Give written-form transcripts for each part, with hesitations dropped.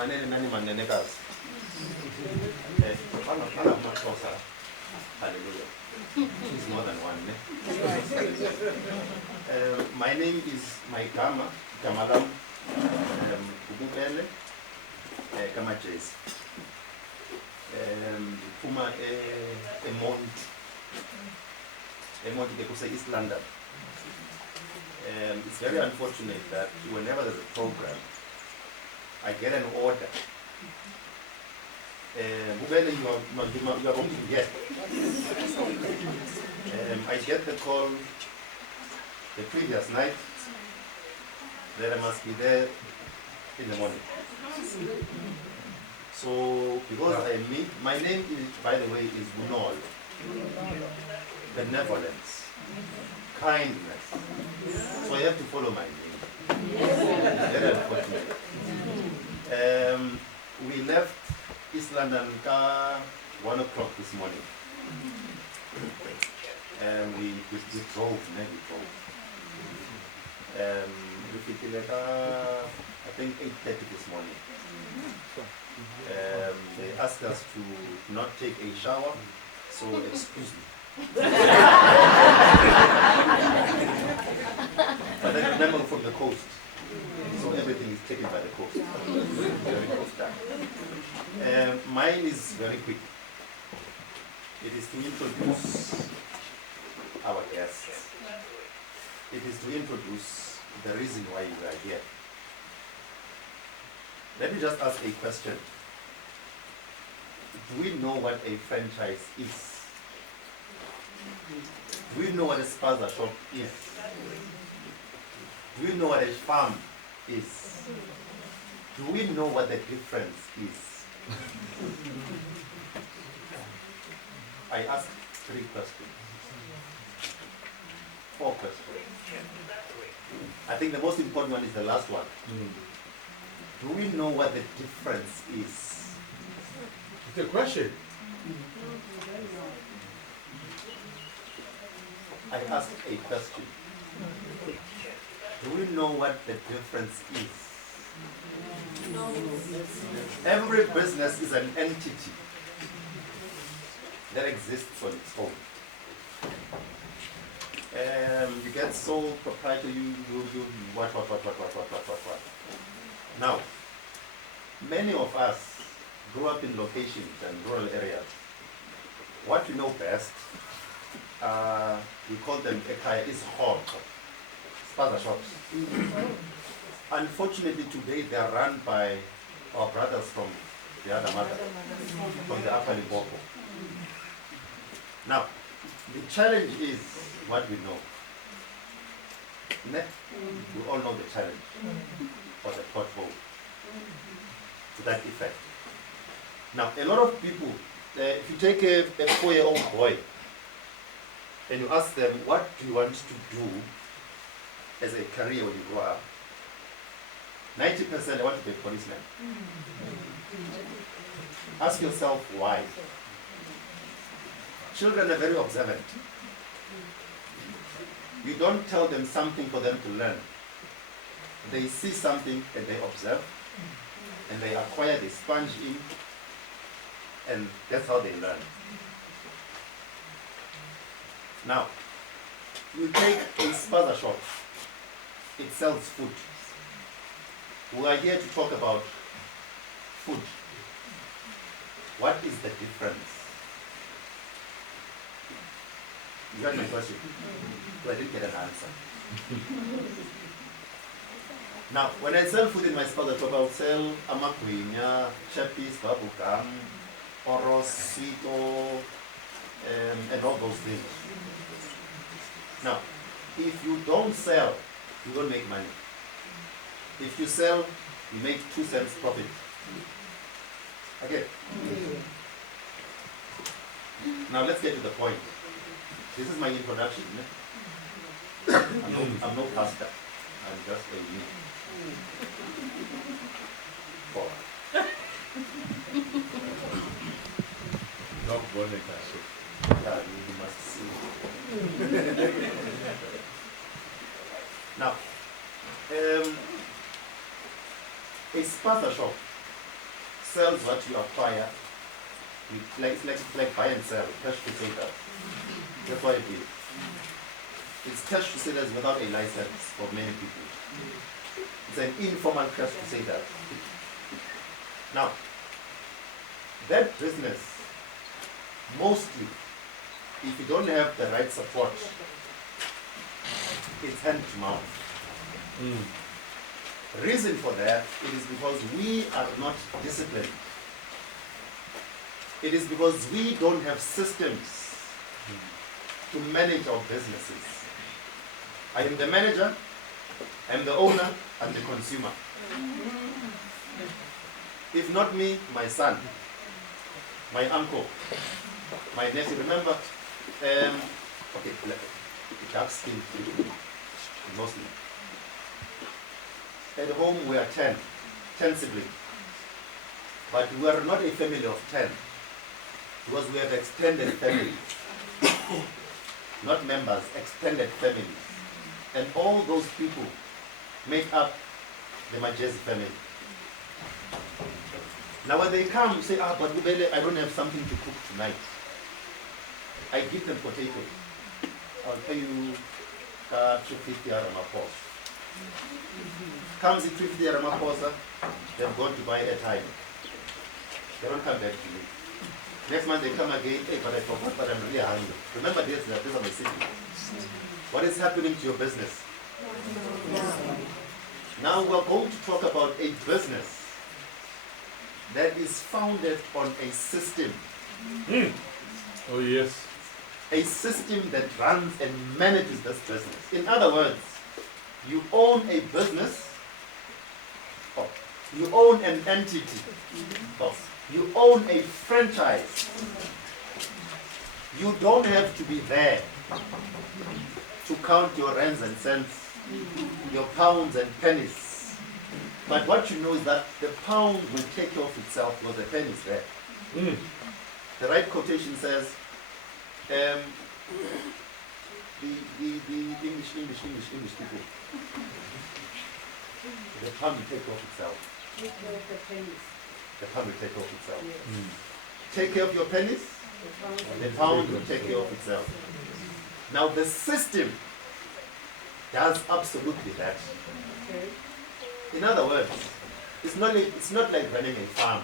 My name is Naniman Nenekas. Hallelujah. It's more than one. My name is Maigama Kamalam Bobble Bonolo Majezi. Puma Emont East London. It's very unfortunate that whenever there's a program, I get an order. Bobble, you are going to get. I get the call the previous night that I must be there in the morning. So, because my name is, by the way, is Bonolo. Benevolence, kindness. So I have to follow my name. Very unfortunate. We left East London car 1 o'clock this morning. We drove, we fit I think 8:30 this morning. They asked us to not take a shower, so excuse me. But then remember from the coast, so everything is taken by the coast. Very coast down. Mine is very quick. It is to introduce our guests. It is to introduce the reason why you are here. Let me just ask a question. Do we know what a franchise is? Do we know what a spaza shop is? Do we know what a farm is? Do we know what the difference is? I asked 3 questions. 4 questions. I think the most important one is the last one. Do we know what the difference is? It's a question. I asked a question. Do we know what the difference is? No. Every business is an entity that exists on its own. You get sole proprietor, you what. Now, many of us grew up in locations and rural areas. What we know best, we call them ekaya, is hog, spaza shops. Unfortunately today they are run by our brothers from the other mother, from the Upper Limpopo. Now, the challenge is what we know. We all know the challenge or the pothole to that effect. Now, a lot of people, if you take a 4-year-old boy and you ask them, what do you want to do as a career when you grow up? 90% they want to be a policeman. Ask yourself why. Children are very observant. You don't tell them something for them to learn. They see something and they observe, and they acquire, they sponge in, and that's how they learn. Now, you take a spaza shop, it sells food. We are here to talk about food. What is the difference? You got my question? But I didn't get an answer. Now, when I sell food in my spaza shop, I'll sell amakwenya, chappies, bubblegum, oros, sweeto, and all those things. Now, if you don't sell, you don't make money. If you sell, you make 2 cents profit. Okay? Now let's get to the point. This is my introduction. I'm no pastor. I'm just a me. Not Monica. Yeah, you must see. Now, a spaza shop sells what you acquire. It's like buy and sell, cash crusaders. That's what it is. It's cash crusaders without a license for many people. It's an informal cash crusader. Now, that business, mostly, if you don't have the right support, it's hand to mouth. Reason for that, it is because we are not disciplined. It is because we don't have systems to manage our businesses. I am the manager, I am the owner, and the consumer. If not me, my son, my uncle, my nephew. Remember, okay, dark skinned people, mostly. At home we are 10 siblings. But we are not a family of 10, because we have extended families. Not members, extended families. And all those people make up the Majezi family. Now when they come, say, but Ubele, I don't have something to cook tonight. I give them potatoes. I'll pay you 250 Ramaphosa. Comes the 250 Ramaphosa, they've gone to buy airtime. They don't come back to you. Next month they come again, hey, but I forgot, but I'm really hungry. Remember this, these are my siblings. What is happening to your business? Now we're going to talk about a business that is founded on a system. Oh, yes. A system that runs and manages this business. In other words, you own a business, or you own an entity, or you own a franchise. You don't have to be there to count your rands and cents, your pounds and pennies. But what you know is that the pound will take care of itself because the penny is there. The right quotation says, the English people, the pound will take care of itself. The pound will take care of itself. Take care of your pennies, the pound will take care of itself. Now the system does absolutely that. In other words, it's not like running a farm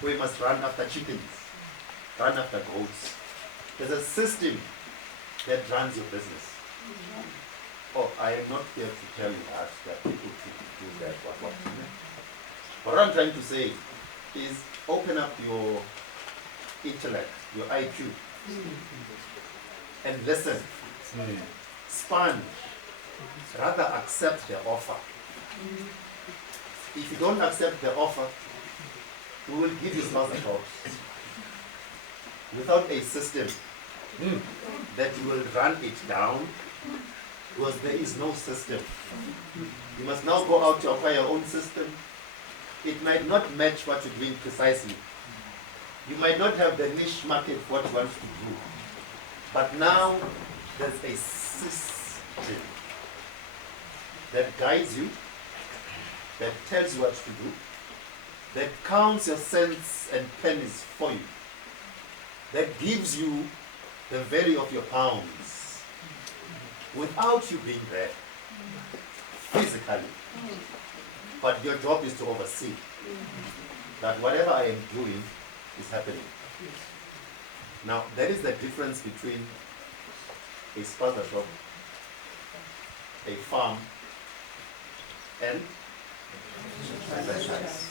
where you must run after chickens, run after goats. There's a system that runs your business. Oh, I am not here to tell you that people do that. What what I'm trying to say is open up your intellect, your IQ, and listen. Sponge. Rather accept the offer. If you don't accept the offer, we will give you sponsor jobs without a system that you will run it down, because there is no system. You must now go out to acquire your own system. It might not match what you're doing precisely. You might not have the niche market for what you want to do. But now there's a system that guides you, that tells you what to do, that counts your cents and pennies for you, that gives you the value of your pounds without you being there physically. But your job is to oversee that whatever I am doing is happening. Now, that is the difference between a spaza shop, a farm, and a franchise.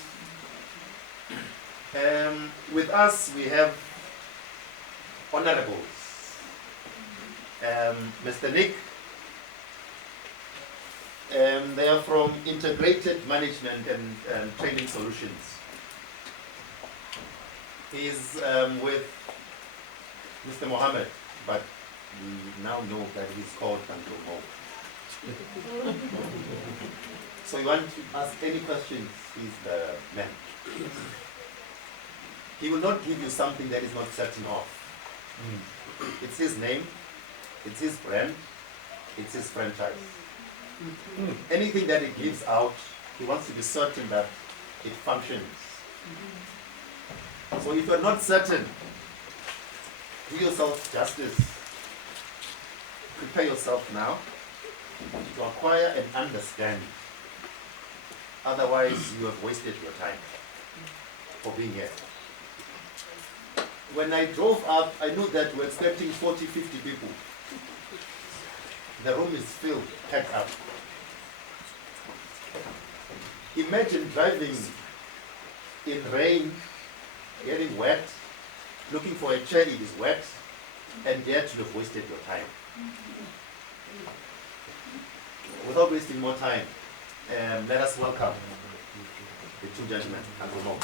With us, we have honorables. Mr. Nick, they are from Integrated Management and Training Solutions. He's with Mr. Mohammed, but we now know that he's called Uncle Mo. So you want to ask any questions, he's the man. He will not give you something that is not certain of. It's his name, it's his brand, it's his franchise. Anything that he gives out, he wants to be certain that it functions So if you're not certain, do yourself justice. Prepare yourself now to acquire and understand. Otherwise, you have wasted your time for being here. When I drove up, I knew that we're expecting 40, 50 people. The room is filled, packed up. Imagine driving in rain, getting wet, looking for a chair, it is wet, and yet you have wasted your time. Without wasting more time, let us welcome the two gentlemen. Uncle Mo.